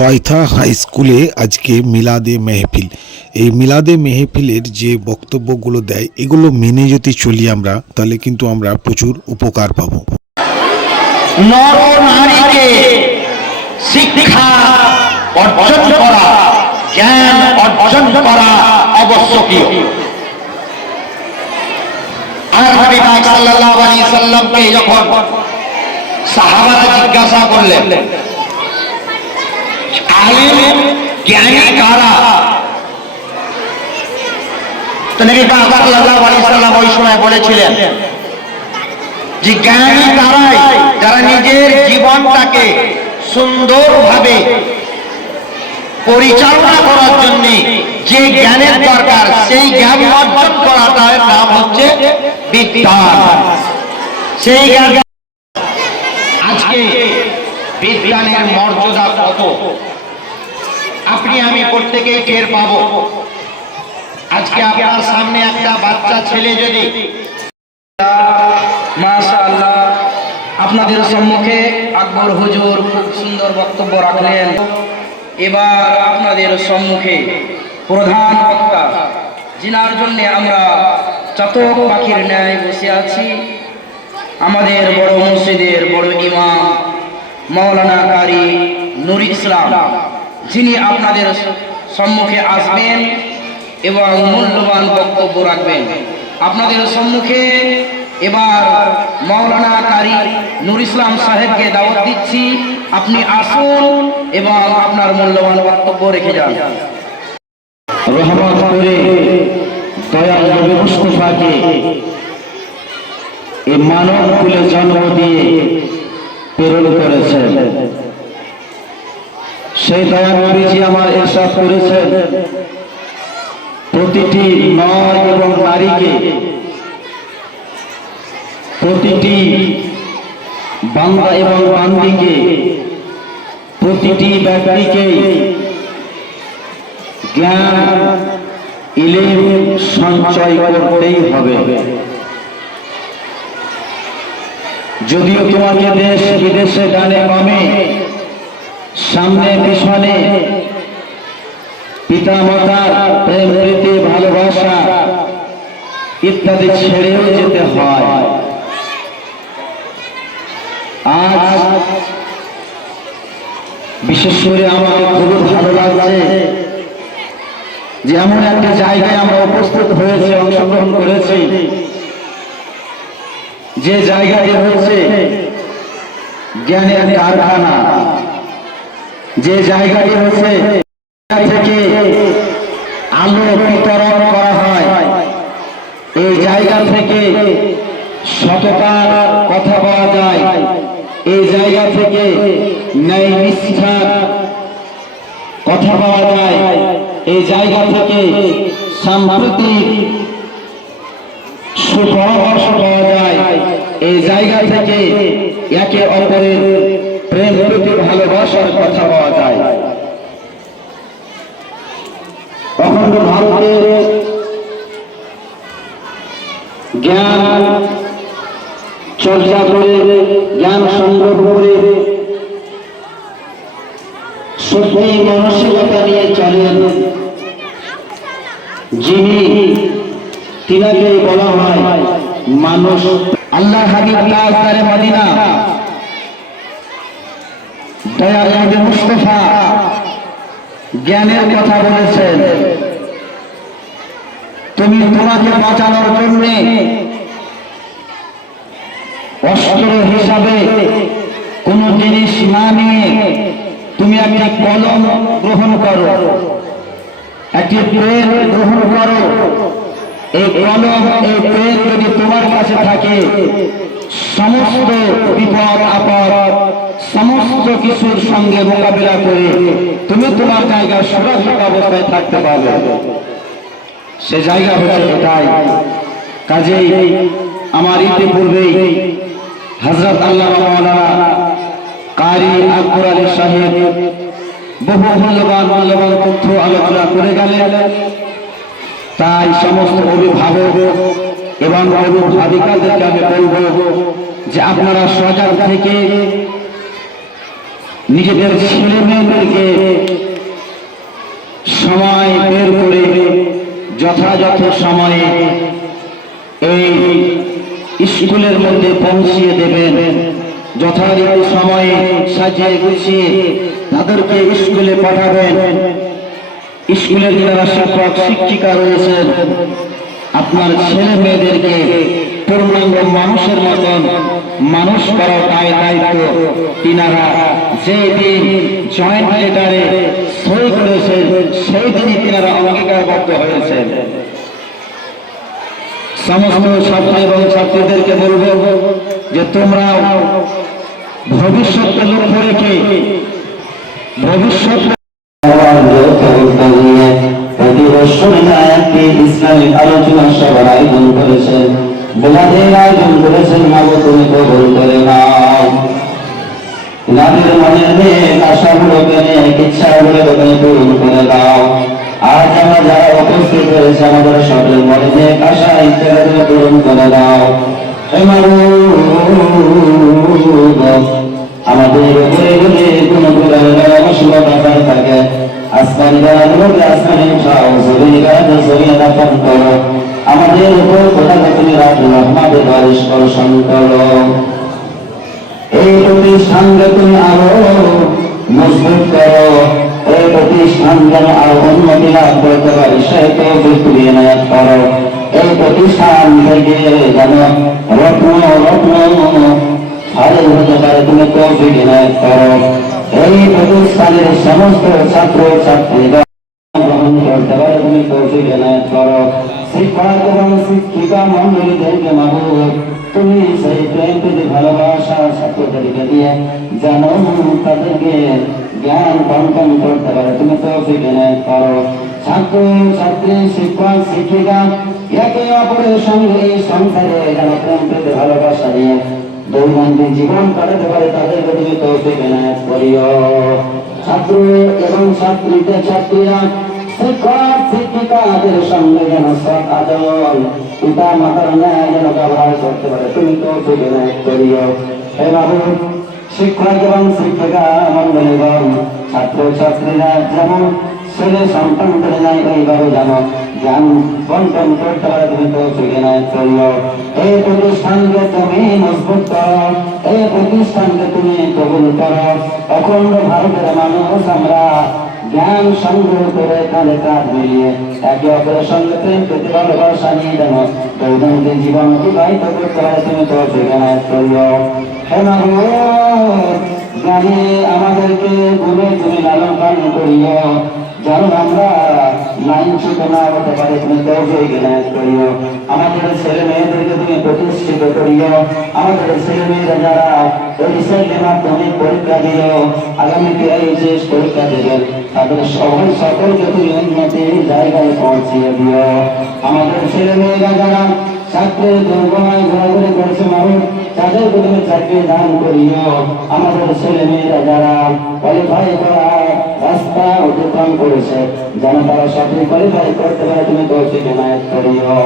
কয়থা high স্কুলে আজকে মিলাদে মেহফিল। এই মিলাদে মেহফিলের যে বক্তব্যগুলো দেয় এগুলো মেনে যদি চলি আমরা, তাহলে কিন্তু আমরা প্রচুর উপকার পাবো। নর নারীকে শিক্ষা অর্জন করা, জ্ঞান অর্জন করা আবশ্যকীয়। আর নবী পাক সাল্লাল্লাহু আলাইহি সাল্লামকে যখন সাহাবারা জিজ্ঞাসা করলেন, আলিম জ্ঞানী কারা, তো নবী পাক সাল্লাল্লাহু আলাইহি সাল্লাম ওই সময় বলেছিলেন যে জ্ঞানী তারাই যারা নিজের জীবনটাকে সুন্দরভাবে পরিচালনা করার জন্য যে জ্ঞানের দরকার সেই জ্ঞান অর্জন করাটার নাম হচ্ছে বিজ্ঞান। সেই জ্ঞান আজকে বিজ্ঞানের মর্যাদা কত আপনি আমি প্রত্যেকেই টের পাবো। আজকে আপনার সামনে একটা বাচ্চা ছেলে যদি মাশাআল্লাহ আপনাদের সম্মুখে আকবর হুজুর খুব সুন্দর বক্তব্য রাখলেন। এবার আপনাদের সম্মুখে প্রধান বক্তা, যিনার জন্য আমরা চাতক পাখির ন্যায় বসে আছি, আমাদের বড় মসজিদের বড় ইমাম মাওলানা কারি নুর ইসলাম, যিনি আপনাদের সম্মুখে আসবেন এবং মূল্যবান বক্তব্য রাখবেন। আপনাদের সম্মুখে এবার মাওলানা কারি নুর ইসলাম সাহেবকে দাওয়াত দিচ্ছি, আপনি আসুন এবং আপনার মূল্যবান বক্তব্য রেখে যান। রহমত করে দয়াল নবী মুস্তাফাকে এই মানব কুলে জন্ম দিয়ে প্রেরণ করেছেন। সেই দয়াল নবীজি আমার ইরশাদ করেছেন, প্রতিটি নর এবং নারীকে, প্রতিটি বান্দা এবং বান্দিকে, প্রতিটি ব্যক্তিকে জ্ঞান ইলম সঞ্চয় করতেই হবে। যদিও তোমাকে দেশ বিদেশে ডানে বামে সামনে পিছনে পিতা মাতার প্রেম প্রীতি ভালোবাসা ইত্যাদি ছেড়েও যেতে হয়। আজ বিশেষ করে আমাকে খুবই ভালো লাগছে যে এমন একটা জায়গায় আমরা উপস্থিত হয়েছি, অংশগ্রহণ করেছি, যে জায়গাটি হচ্ছে জ্ঞানের কারখানা, যে জায়গাটি হচ্ছে থেকে আলো বিতরণ করা হয়, এই জায়গা থেকে সততার কথা বলা যায়, এই জায়গা থেকে ন্যায় নিষ্ঠার কথা পাওয়া যায়, এই জায়গা থেকে সাম্প্রতিক সুপরামর্শ পাওয়া যায়, এই জায়গা থেকে একে অপরের প্রেম প্রীতি ভালোবাসার কথা পাওয়া যায়। অখণ্ড ভারতের জ্ঞান চর্চা করে, জ্ঞান সংগ্রহ করে, সত্যি মানসিকতা নিয়ে চলেন যিনি, তিনাকে বলা হয় মানুষ। আল্লাহ হাবিব তাজদারে মদিনা দয়াল নবী মুস্তাফা জ্ঞানের কথা বলেছেন, তুমি তোমাকে বাঁচানোর জন্য অস্ত্র হিসাবে কোন জিনিস না নিয়ে তুমি একটি কলম গ্রহণ করো, একটি পেন গ্রহণ করো। এই কলম, এই পেন যদি তোমার কাছে থাকে, সমস্ত বিপদ আপদ সমস্ত কিছুর সঙ্গে মোকাবিলা করে তুমি তোমার জায়গায় সুরক্ষিত অবস্থায় থাকতে পারবে। সে জায়গা হচ্ছে এটাই। কাজেই আমার ইতিপূর্বেই হযরত আল্লামা মাওলানা কারি আকবর আলী সাহেব বহু মূল্যবান তথ্য আলোচনা করে গেলেন। তাই সমস্ত অভিভাবক এবং অভিভাবিকাদেরকে আমি বলবো যে আপনারা সজাগ থেকে নিজেদের ছেলে মেয়েদেরকে যথাযথ সময়ে এই স্কুলের মধ্যে পৌঁছিয়ে দেবেন। যথাযথ সময়ে সাজিয়ে গুছিয়ে তাদেরকে স্কুলে পাঠাবেন। স্কুলের যারা শিক্ষক শিক্ষিকা রয়েছেন, আপনার ছেলে মেয়েদেরকে পূর্ণাঙ্গ মানুষের মতন মানুষ করার দায়িত্ব তিনারা যে দিন জয়েন্ট লেটারে সই করেছেন সেই দিনই তিনারা অঙ্গীকারবদ্ধ হয়েছেন। সমস্ত ছাত্র এবং ছাত্রীদেরকে বলবো যে তোমরা ভবিষ্যৎকে লক্ষ্য রেখে ভবিষ্যৎ ইসলামিক আলোচনা সভার আয়োজন করেছেন, বিলাদের আয়োজন করেছেন। মাগো তুমি কবুল করে নাও। বিলাদের মনের নেক আশাগুলোকে নেক ইচ্ছাগুলোকে তুমি পূরণ করে দাও। আজ আমরা যারা উপস্থিত হয়েছে আমাদের সকলের মনে নেক আশা ইচ্ছাগুলো পূরণ করে দাও। আমাদের উপরে যদি কোনো প্রকারের অসুবিধা থাকে আসমানি গাছগুলোকে আসমানি খাও, জমিন গাছ জমিনে দাফন করো। আমাদের উপর কোথাও তুমি রাখলো, আমাদের বারিশ বর্ষণ করো। এই প্রতিষ্ঠানকে তুমি আরো মজবুত করো। এই প্রতিষ্ঠান যেন আরো উন্নতি লাভ করতে পারে সেই তৌফিক তুমি এনায়েত করো। এই প্রতিষ্ঠান থেকে যেন রত্ন রত্ন ফারেল হতে পারে তুমি তৌফিক এনায়েত করো। এই প্রতিষ্ঠানের সমস্ত ছাত্র ছাত্রীরা গ্রহণ করতে পারে তুমি তৌফিক এনায়েত করো। শিক্ষক এবং শিক্ষিকা মন্ডলীদেরকে মাহবুব তুমি সেই প্রেম প্রীতি ভালোবাসা ছাত্রদেরকে দিয়ে যেন তাদেরকে জ্ঞান বন্টন করতে পারে তুমি তৌফিক এনায়েত করো। ছাত্র ছাত্রী শিক্ষক শিক্ষিকা একে অপরের সঙ্গে এই সংসারে যেন প্রেম প্রীতি ভালোবাসা দিয়ে দৈনন্দিন জীবন কাটাতে পারে তাদেরকে তুমি তৌফিক এনায়েত করিও। ছাত্র এবং ছাত্রীরা শিক্ষক শিক্ষিকাদের সঙ্গে যেন সৎ আচরণ পিতা মাতার ন্যায় যেন ব্যবহার করতে পারে তুমি তৌফিক এনায়েত করিও। হে মাহবুব, শিক্ষক এবং শিক্ষিকা মন্ডলীগণ ছাত্র ছাত্রীরা যেমন ছেলে সন্তান করে যায় এইভাবে যেন জ্ঞান বন্টন করতে পারে তুমি তৌফিক এনায়েত করিও। এই প্রতিষ্ঠানকে তুমি মজবুত করো, এই প্রতিষ্ঠানকে তুমি কবুল করো। অখণ্ড ভারতের মানুষ আমরা জ্ঞান সংগ্রহ করে কাঁধে কাঁধ মিলিয়ে একে অপরের সঙ্গে প্রেম প্রীতি ভালোবাসা নিয়ে যেন দৈনন্দিন জীবন অতিবাহিত করতে পারে তুমি তৌফিক এনায়েত করিও। হে মাহবুব, জ্ঞানে আমাদেরকে গুণে তুমি লালন পালন করিও, যেন আমরা লাইনচ্যুত না হতে পারে তুমি তৌফিক এনায়েত করিও। আমাদের ছেলে মেয়েদেরকে তুমি প্রতিষ্ঠিত করিও। আমাদের ছেলে মেয়েরা যারা রিসার্চের মাধ্যমে পরীক্ষা দিল, আগামীতে এইচএস পরীক্ষা দেবেন, তাদের সকলকে তুমি উন্নতির জায়গায় পৌঁছিয়ে দিও। আমাদের ছেলে মেয়েরা যারা চাকরির দুর্গমায় ঘোরাঘুরি করছে মানুষ, তাদেরকে তুমি চাকরি দান করিও। আমাদের ছেলে মেয়েরা যারা কোয়ালিফাই করা রাস্তা অতিক্রম করেছে যেন তারা সঠিক কোয়ালিফাই করতে পারে তুমি তৌফিক এনায়েত করিও।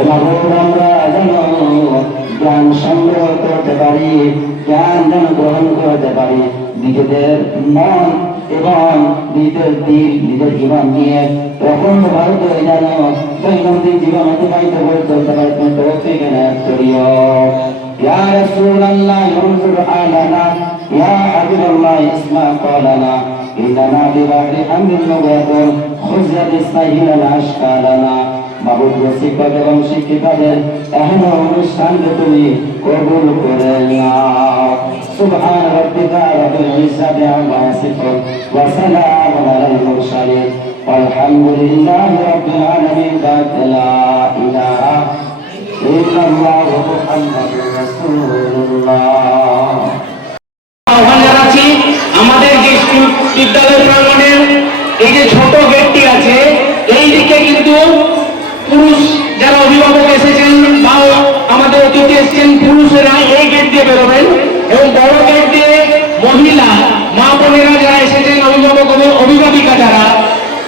এবং আমরা যেন জ্ঞান সংগ্রহ করতে পারি, জ্ঞান যেন গ্রহণ করতে পারি, নিজেদের মন এবং নিজের দিল নিজের জীবন নিয়ে অখণ্ড ভারতে যেন দৈনন্দিন জীবন অতিবাহিত করে চলতে পারে তুমি তৌফিক এনায়েত করিও। ইয়া রাসূলুল্লাহ ইনজুর আলানা, ইয়া হাবিবাল্লাহ ইসমা ক্বালানা, ইন্নানা বিবাহি হামিল নবুওয়াতুন খুযা বিসাইহিল আশকালানা। মাহবুব, শিক্ষক এবং শিক্ষিকাদের এহেন অনুষ্ঠানকে তুমি কবুল করে নাও। সুবহান রাব্বিকা রাব্বিল ইজ্জাতি আম্মা ইয়াসিফুন ওয়া সালামুন আলাল মুরসালিন ওয়ালহামদুলিল্লাহি রাব্বিল আলামিন। লা ইলাহা ইল্লাল্লাহ মুহাম্মাদুর রাসূলুল্লাহ। আহ্বান জানাচ্ছি আমাদের যে স্কুল বিদ্যালয় প্রাঙ্গণের এই যে ছোট গেটটি আছে, এই দিকে কিন্তু পুরুষ যারা অভিভাবক এসেছেন বা আমাদের অতিথি এসেছেন পুরুষেরা এই গেট দিয়ে বেরোবেন, এবং বড় গেট দিয়ে মহিলা মা বোনেরা যারা এসেছেন অভিভাবক অভিভাবিকা যারা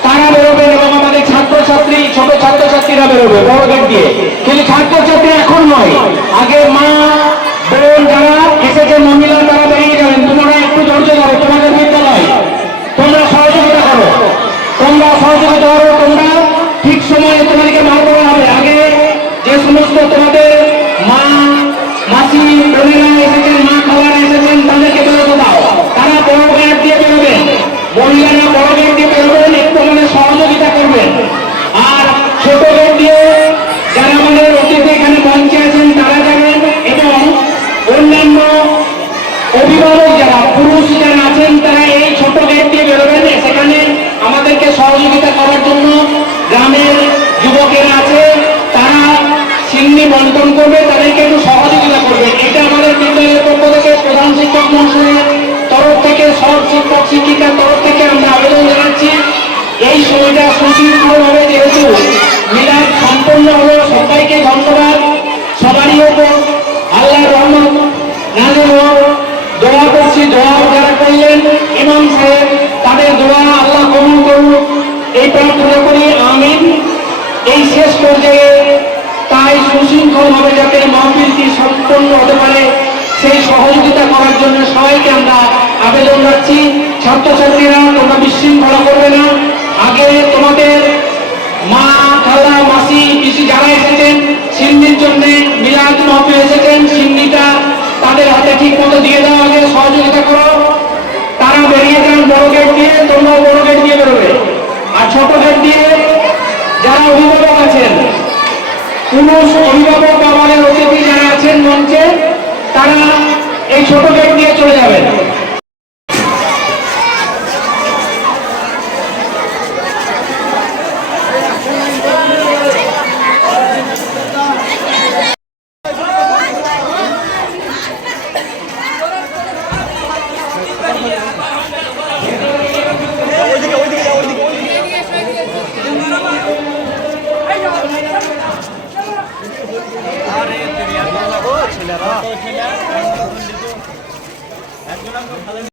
তারা বেরোবেন, এবং আমাদের ছাত্রছাত্রী ছোট ছাত্রছাত্রীরা বেরোবে বড় গেট দিয়ে। কিন্তু ছাত্রছাত্রী এখন নয়, আগে মা বোন যারা এসেছেন মহিলা তারা বেরিয়ে যাবেন। তোমরা একটু ধৈর্য ধরো, তোমাদের বিদ্যালয় তোমরা সহযোগিতা করো, তোমরা ঠিক সময়ে তোমাদেরকে তোমাদের মা মাসি বোনেরা এসেছেন, মা খালারা এসেছেন, তাদেরকে বেরোতে দাও। তারা বড় গেট দিয়ে বেরোবেন, মহিলারা বড় গেট দিয়ে বেরোবেন, একটু আমাদের সহযোগিতা করবেন। আর ছোট গেট দিয়ে যারা আমাদের অতিথি এখানে মঞ্চে আছেন তারা যাবেন, এবং অন্যান্য অভিভাবক যারা পুরুষ যারা আছেন তারা এই ছোট গেট দিয়ে বেরোবেন। সেখানে আমাদেরকে সহযোগিতা করার জন্য গ্রামের যুবকেরা আছে, তারা সিন্নি বন্টন করবে, তাদেরকে একটু সহযোগিতা করবে। এটা আমাদের বিদ্যালয়ের পক্ষ থেকে প্রধান শিক্ষক মহাশয়ের তরফ থেকে, সব শিক্ষক শিক্ষিকার তরফ থেকে আমরা আবেদন জানাচ্ছি। এই সময়টা সুশৃঙ্খলভাবে যেহেতু মিলাদ সম্পন্ন হলো, সবাইকে ধন্যবাদ। সবারই ওপর আল্লাহর রহমত নাযিল হোক, দোয়া করছি। দোয়া যারা করলেন ইমাম সাহেব, তাদের দোয়া আল্লাহ কবুল করুন, এই প্রার্থনা করি, আমিন। এই শেষ পর্যায়ে তাই সুশৃঙ্খলভাবে যাতে মাহফিলটি সম্পন্ন হতে পারে সেই সহযোগিতা করার জন্য সবাইকে আমরা আবেদন রাখছি। ছাত্রছাত্রীরা তোমরা বিশৃঙ্খলা করবে না। আগে তোমাদের মা খালা মাসি পিসি যারা এসেছেন সিন্নির জন্য মিলাদ মাহফিল এসেছেন, সিন্নিটা তাদের হাতে ঠিক মতো দিয়ে দাও, আগে সহযোগিতা করো। তারা বেরিয়ে যান বড় গেট দিয়ে, তোমরাও বড় গেট দিয়ে বেরোবে। আর ছোট গেট দিয়ে যারা অভিভাবক আছেন, পুরুষ অভিভাবক বা আমাদের অতিথি যারা আছেন মঞ্চে, তারা এই ছোট গেট দিয়ে চলে যাবেন।